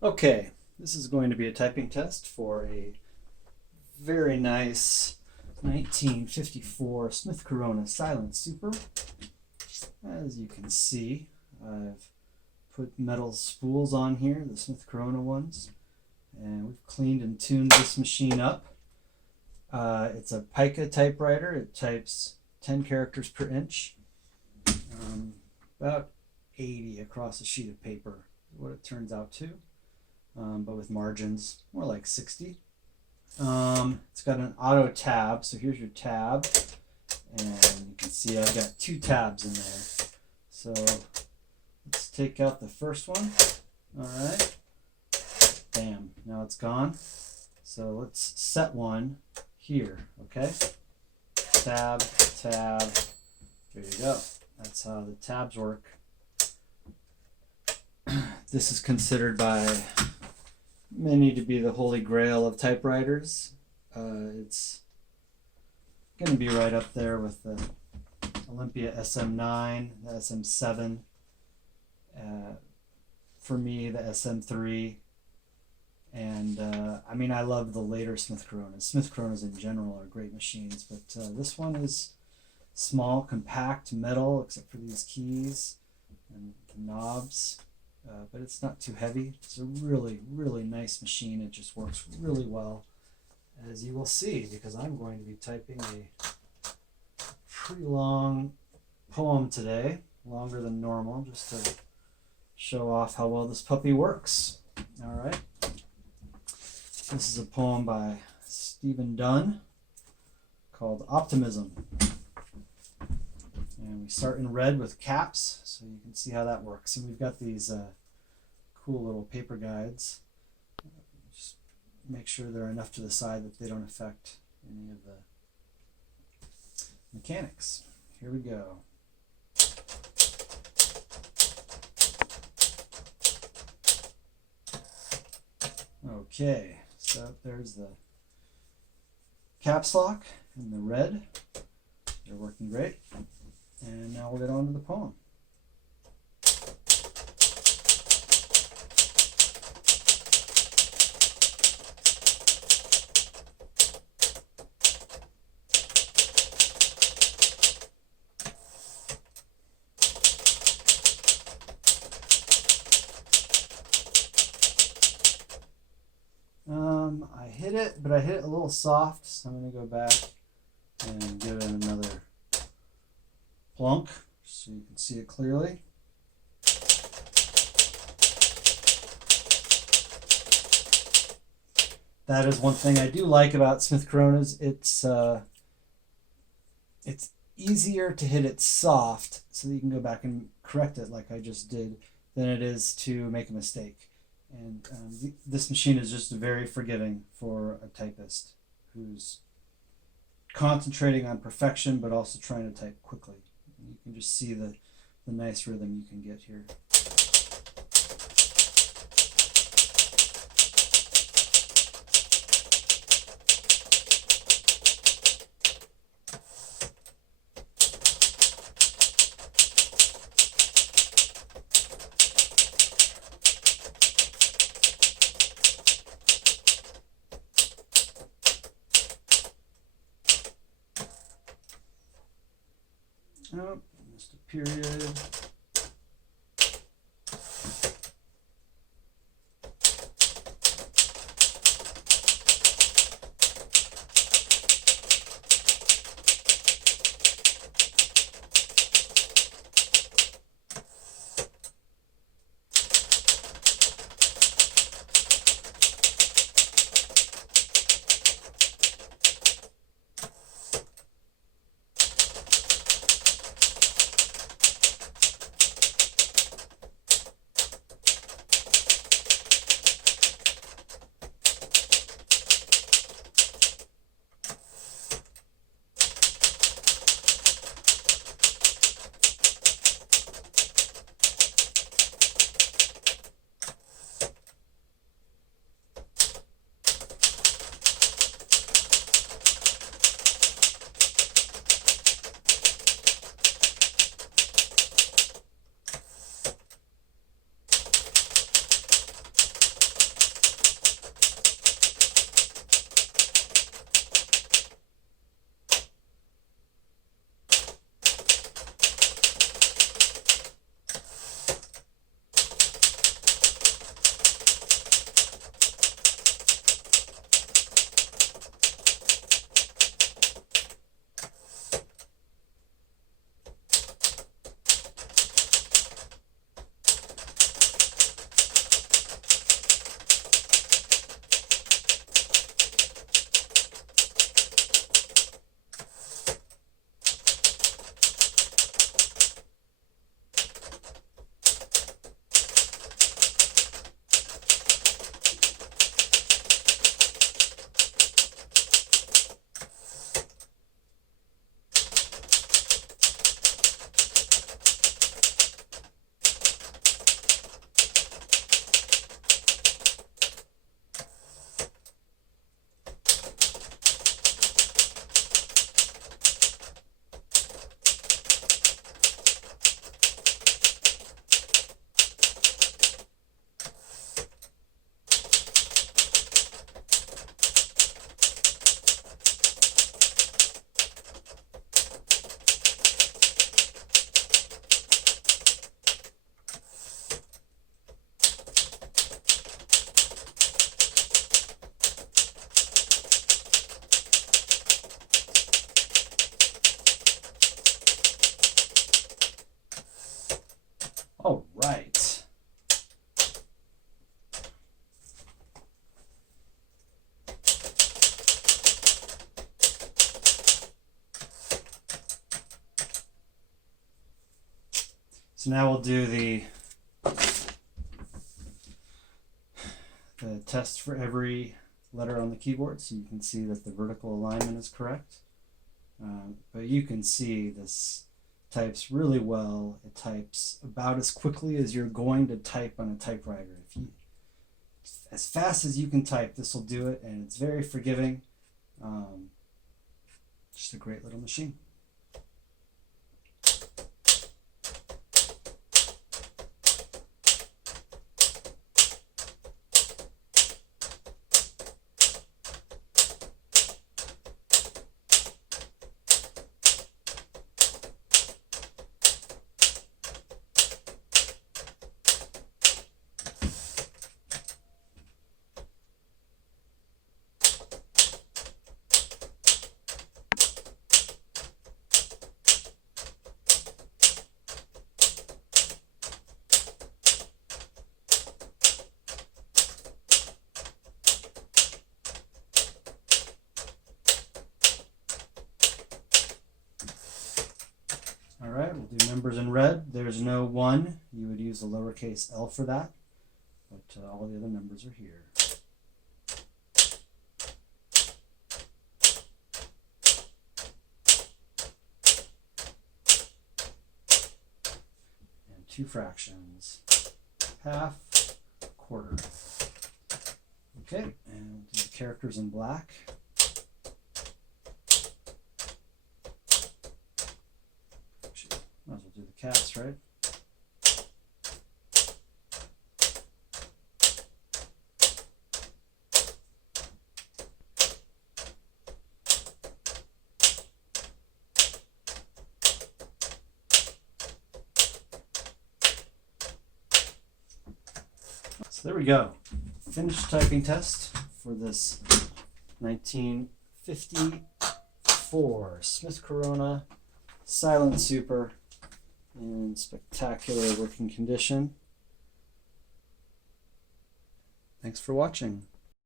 Okay, this is going to be a typing test for a very nice 1954 Smith Corona Silent Super. As you can see, I've put metal spools on here, the Smith Corona ones, and we've cleaned and tuned this machine up. It's a pica typewriter. It types 10 characters per inch, about 80 across a sheet of paper, what it turns out to. But with margins more like 60. It's got an auto tab, so here's your tab, and you can see I've got two tabs in there. So let's take out the first one. All right, bam, now it's gone. So let's set one here, okay? Tab, tab, there you go. That's how the tabs work. This is considered by many to be the holy grail of typewriters. It's going to be right up there with the Olympia SM9, the SM7. For me, the SM3. And I mean, I love the later Smith Coronas. Smith Coronas in general are great machines, but this one is small, compact, metal, except for these keys and the knobs. But it's not too heavy. It's a really, really nice machine. It just works really well, as you will see, because I'm going to be typing a pretty long poem today, longer than normal, just to show off how well this puppy works. All right. This is a poem by Stephen Dunn called Optimism. And we start in red with caps, so you can see how that works. And we've got these cool little paper guides. Just make sure they're enough to the side that they don't affect any of the mechanics. Here we go. Okay, so there's the caps lock in the red. They're working great. And now we'll get on to the poem. I hit it, but I hit it a little soft, so I'm going to go back and give it another plunk so you can see it clearly. That is one thing I do like about Smith Coronas. It's easier to hit it soft so that you can go back and correct it like I just did than it is to make a mistake. And this machine is just very forgiving for a typist who's concentrating on perfection but also trying to type quickly. You can just see the nice rhythm you can get here. Oh, missed a period. So now we'll do the test for every letter on the keyboard, so you can see that the vertical alignment is correct. But you can see this types really well. It types about as quickly as you're going to type on a typewriter. As fast as you can type, this will do it, and it's very forgiving. Just a great little machine. All right, we'll do numbers in red. There's no 1. You would use a lowercase l for that, but all the other numbers are here. And 2 fractions, half, quarter. Okay, and we'll do the characters in black. Might as well do the caps, right? So there we go. Finished typing test for this 1954 Smith Corona Silent Super in spectacular working condition. Thanks for watching.